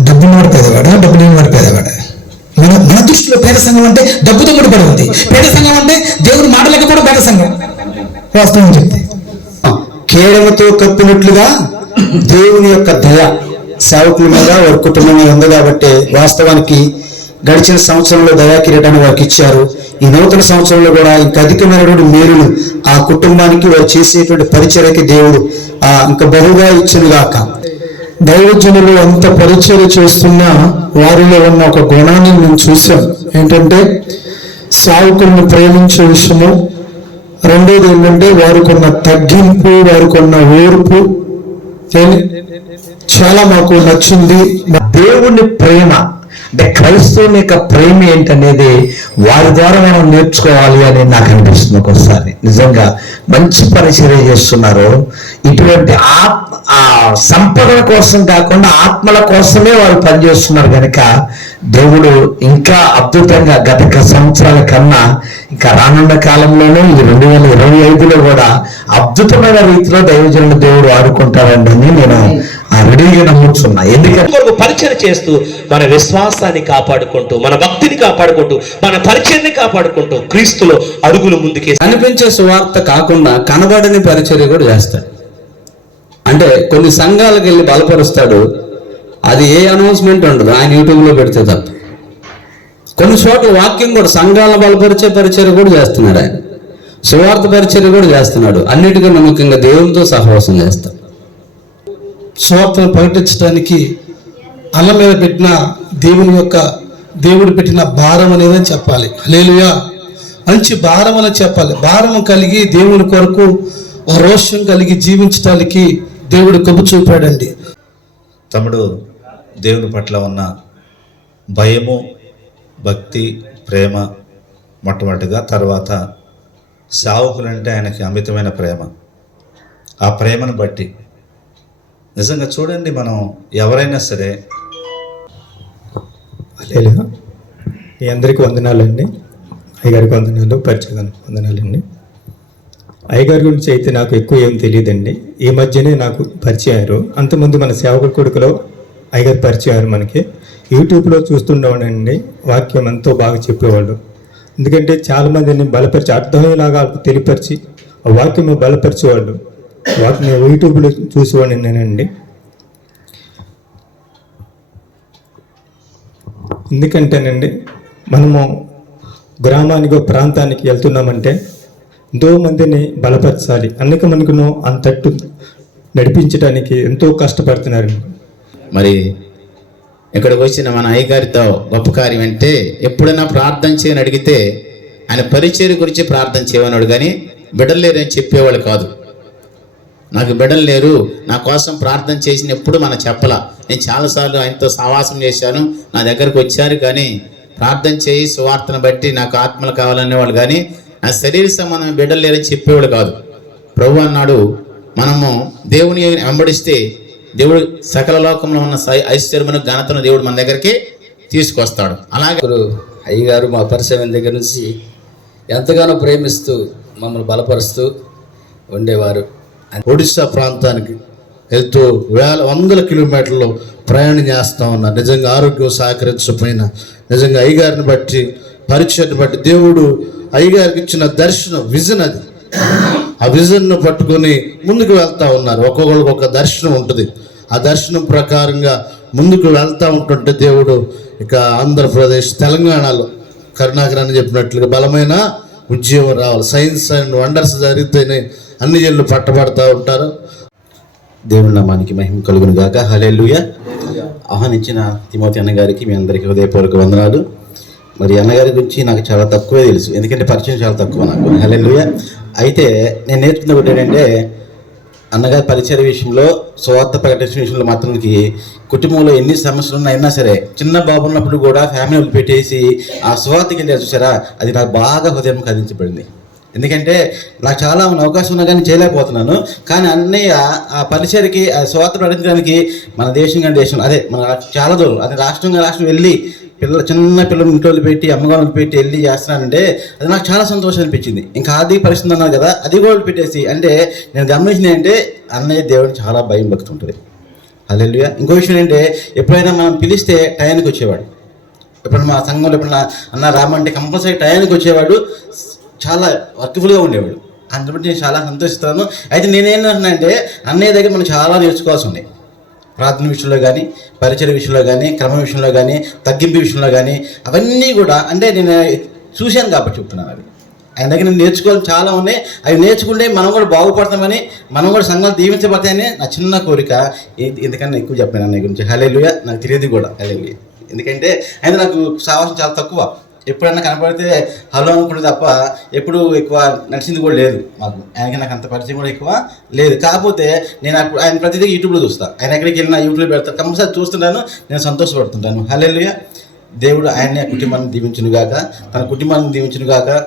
డబ్బున్నవాడు పేదవాడా? డబ్బు లేనివాడు పేదవాడా? మన మన దృష్టిలో పేద సంఘం అంటే డబ్బుతో ముడిపడి ఉంది. పేద సంఘం అంటే దేవుడు మాట కూడా పేద సంఘం. వాస్తవం చెప్తే. కేడముతో కప్పినట్లుగా దేవుని యొక్క దయ సేవకుల మీద వారి కుటుంబం మీద ఉంది కాబట్టి వాస్తవానికి గడిచిన సంవత్సరంలో దయా కిరీటాన్ని వారికి ఇచ్చారు. ఈ నూతన సంవత్సరంలో కూడా ఇంకా అధికమైనటువంటి మేలును ఆ కుటుంబానికి వారు చేసేటువంటి పరిచర్యకి దేవుడు ఆ ఇంకా బహుగా ఇచ్చును గాక దైవజనులు అంత పరిచయం చేస్తున్నా వారిలో ఉన్న ఒక గుణాన్ని మేము చూసాం ఏంటంటే సావుకుల్ని ప్రేమించే విషయము రెండోది ఏంటంటే వారికి ఉన్న తగ్గింపు వారికి ఉన్న ఓర్పు చాలా మాకు నచ్చింది. దేవుని ప్రేమ. అంటే క్రైస్తవం యొక్క ప్రేమ ఏంటనేది వారి ద్వారా మనం నేర్చుకోవాలి అని నాకు అనిపిస్తుంది ఒక్కోసారి. నిజంగా మంచి పరిచర్య చేస్తున్నారు. ఇటువంటి ఆ సంపదల కోసం కాకుండా ఆత్మల కోసమే వారు పనిచేస్తున్నారు కనుక దేవుడు ఇంకా అద్భుతంగా గత సంవత్సరాల కన్నా ఇంకా రానున్న కాలంలోనూ ఈ రెండు వేల ఇరవై ఐదులో కూడా అద్భుతమైన రీతిలో దైవజనులు దేవుడు ఆడుకుంటారండి నేను రెడీగా నమ్ముతున్నా ఎందుకంటే పరిచయం చేస్తూ మన విశ్వాసాన్ని కాపాడుకుంటూ మన భక్తిని కాపాడుకుంటూ మన పరిచయాన్ని కాపాడుకుంటూ క్రీస్తులో అడుగులు ముందుకే కనిపించే సువార్త కాకుండా కనబడని పరిచర్య కూడా చేస్తాడు. అంటే కొన్ని సంఘాలకు వెళ్ళి బలపరుస్తాడు. అది ఏ అనౌన్స్మెంట్ ఉండదు. ఆయన యూట్యూబ్లో పెడితే తప్ప. కొన్ని చోట్ల వాక్యం కూడా సంఘాలను బలపరిచే పరిచర్య కూడా చేస్తున్నాడు ఆయన. సువార్త పరిచర్య కూడా చేస్తున్నాడు. అన్నిటికన్నా ముఖ్యంగా దేవునితో సహవాసం చేస్తాడు. సువార్తను ప్రకటించడానికి అల్ల మీద పెట్టిన దేవుని యొక్క దేవుడు పెట్టిన భారం అనేది చెప్పాలి. లేలుయా మంచి భారం అని చెప్పాలి. భారం కలిగి దేవుని కొరకు రోషం కలిగి జీవించడానికి దేవుడు కబు చూపాడండి. తమ్ముడు దేవుని పట్ల ఉన్న భయము భక్తి ప్రేమ మొట్టమొదటిగా తర్వాత సావుకులంటే ఆయనకి అమితమైన ప్రేమ. ఆ ప్రేమను బట్టి నిజంగా చూడండి మనం ఎవరైనా సరే. లేదు మీ అందరికీ వందనాలండి. అయ్యగారికి వందనాలు పరిచయం వందనాలండి. అయ్యగారి గురించి అయితే నాకు ఎక్కువ ఏం తెలియదండి. ఈ మధ్యనే నాకు పరిచయం అయ్యారు అంతకుముందు మన సేవకుల కొడుకులో అయ్యగారు పరిచయం అయ్యారు మనకి. యూట్యూబ్లో చూస్తుండేవాడండి. వాక్యం ఎంతో బాగా చెప్పేవాళ్ళు. ఎందుకంటే చాలామందిని బలపరిచి అర్థమయ్యేలాగా తెలియపరిచి ఆ వాక్యం బలపరిచేవాళ్ళు. వాటిని యూట్యూబ్లో చూసేవాడిని నేనండి. ఎందుకంటేనండి మనము గ్రామానికి ప్రాంతానికి వెళ్తున్నామంటే ఎంతో మందిని బలపరచాలి. అందుకే మనకును అంతట్టు నడిపించడానికి ఎంతో కష్టపడుతున్నారు మరి ఇక్కడికి వచ్చిన మన అయ్యగారితో గొప్ప కార్యం అంటే ఎప్పుడైనా ప్రార్థన చేయని అడిగితే ఆయన పరిచయం గురించి ప్రార్థన చేయమన్నాడు కానీ బిడ్డలేరని చెప్పేవాళ్ళు కాదు. నాకు బిడ్డలు లేరు నా కోసం ప్రార్థన చేసిన ఎప్పుడు మన చెప్పలా. నేను చాలాసార్లు ఆయనతో సావాసం చేశాను నా దగ్గరకు వచ్చారు కానీ ప్రార్థన చేయి సువార్తను బట్టి నాకు ఆత్మలు కావాలనేవాళ్ళు కానీ నా శరీర సంబంధం బిడ్డలు లేరని చెప్పేవాడు కాదు. ప్రభు అన్నాడు మనము దేవుని వెంబడిస్తే దేవుడు సకల లోకంలో ఉన్న సై- ఐశ్వర్యమును ఘనతను దేవుడు మన దగ్గరికి తీసుకొస్తాడు. అలాగే అయ్యగారు మా పరిచయం దగ్గర నుంచి ఎంతగానో ప్రేమిస్తూ మమ్మల్ని బలపరుస్తూ ఉండేవారు. ఒడిశా ప్రాంతానికి వెళ్తూ వేల వందల కిలోమీటర్లు ప్రయాణం చేస్తూ ఉన్నారు. నిజంగా ఆరోగ్యం సహకరించకపోయినా నిజంగా అయ్యగారిని బట్టి పరిచయాన్ని బట్టి దేవుడు అయ్యగారికి ఇచ్చిన దర్శనం విజన్ అది. ఆ విజన్ను పట్టుకొని ముందుకు వెళ్తూ ఉన్నారు. ఒక్కొక్కరికి ఒక దర్శనం ఉంటుంది. ఆ దర్శనం ప్రకారంగా ముందుకు వెళ్తూ ఉంటుంటే దేవుడు ఇక ఆంధ్రప్రదేశ్ తెలంగాణలో కరుణాకర్ అని చెప్పినట్లుగా బలమైన ఉద్యోగం రావాలి. సైన్స్ అండ్ వండర్స్ జరిగితేనే అన్ని జన్లు పట్టబడతా ఉంటారు. దేవుని నామానికి మహిమ కలుగును గాక. హలేలుయ ఆహ్వానించిన తిమోతి అన్నగారికి మీ అందరికీ హృదయపూర్వక వందనాలు. మరి అన్నగారి గురించి నాకు చాలా తక్కువే తెలుసు. ఎందుకంటే పరిచయం చాలా తక్కువ నాకు. హలేలుయ అయితే నేను నేర్చుకున్న ఒకటి ఏంటంటే అన్నగారి పరిచయ విషయంలో స్వార్థ ప్రకటించిన విషయంలో మాత్రానికి కుటుంబంలో ఎన్ని సమస్యలు ఉన్నాయినా సరే చిన్న బాబు ఉన్నప్పుడు కూడా ఫ్యామిలీ వదిలిపెట్టేసి ఆ స్వార్థకి వెళ్ళారు చూసారా? అది నాకు బాగా హృదయం కదించబడింది ఎందుకంటే నాకు చాలా ఉన్న అవకాశం ఉన్నా కానీ చేయలేకపోతున్నాను. కానీ అన్నయ్య ఆ పరిచయకి ఆ స్వార్థ ప్రకటించడానికి మన దేశం కానీ దేశం అదే మన చాలా దూరం అదే రాష్ట్రంగా రాష్ట్రం వెళ్ళి పిల్లలు చిన్న పిల్లలు ఇంట్లో పెట్టి అమ్మగారు పెట్టి వెళ్ళి చేస్తున్నానంటే అది నాకు చాలా సంతోషం అనిపించింది. ఇంకా ఆర్థిక పరిస్థితి అన్నారు కదా అది కూడా పెట్టేసి అంటే నేను గమనించింది ఏంటంటే అన్నయ్య దేవుడిని చాలా భయం భక్తుంటుంది. ఉంటుంది ఇంకో విషయం ఏంటంటే ఎప్పుడైనా మనం పిలిస్తే టయానికి వచ్చేవాడు. ఎప్పుడైనా మా సంఘంలో ఎప్పుడైనా అన్న రామంటే కంపల్సరీ టయానికి వచ్చేవాడు చాలా వర్క్ఫుల్గా ఉండేవాడు. అందుబట్టి నేను చాలా సంతోషిస్తాను. అయితే నేనేంటంటే అన్నయ్య దగ్గర మనం చాలా నేర్చుకోవాల్సి ఉంది. ప్రార్థన విషయంలో కానీ పరిచయ విషయంలో కానీ క్రమ విషయంలో కానీ తగ్గింపు విషయంలో కానీ అవన్నీ కూడా అంటే నేను చూశాను కాబట్టి చెప్తున్నాను అవి. ఆయన దగ్గర నేను నేర్చుకోవాలి చాలా ఉన్నాయి. అవి నేర్చుకుంటే మనం కూడా బాగుపడతామని మనం కూడా సంఘాలు దీవించబడతాయని నా చిన్న కోరిక. ఎందుకన్నా ఎక్కువ చెప్పాను అన్నయ్య గురించి? హలేలుయ నాకు తెలియదు కూడా. హలేలుయ ఎందుకంటే ఆయన నాకు సావాసం చాలా తక్కువ. ఎప్పుడైనా కనపడితే హలో అనుకుంటే తప్ప ఎప్పుడు ఎక్కువ నడిచింది కూడా లేదు మాకు. ఆయనకి నాకు అంత పరిచయం కూడా ఎక్కువ లేదు. కాకపోతే నేను అప్పుడు ఆయన ప్రతిదీ యూట్యూబ్లో చూస్తాను ఆయన ఎక్కడికి వెళ్ళినా యూట్యూబ్లో పెడతాను కంపల్సరీ చూస్తుంటాను. నేను సంతోషపడుతుంటాను. హల్లెలూయా. దేవుడు ఆయన్ని కుటుంబాన్ని దీవించునుగాక. తన కుటుంబాన్ని దీవించునుగాక.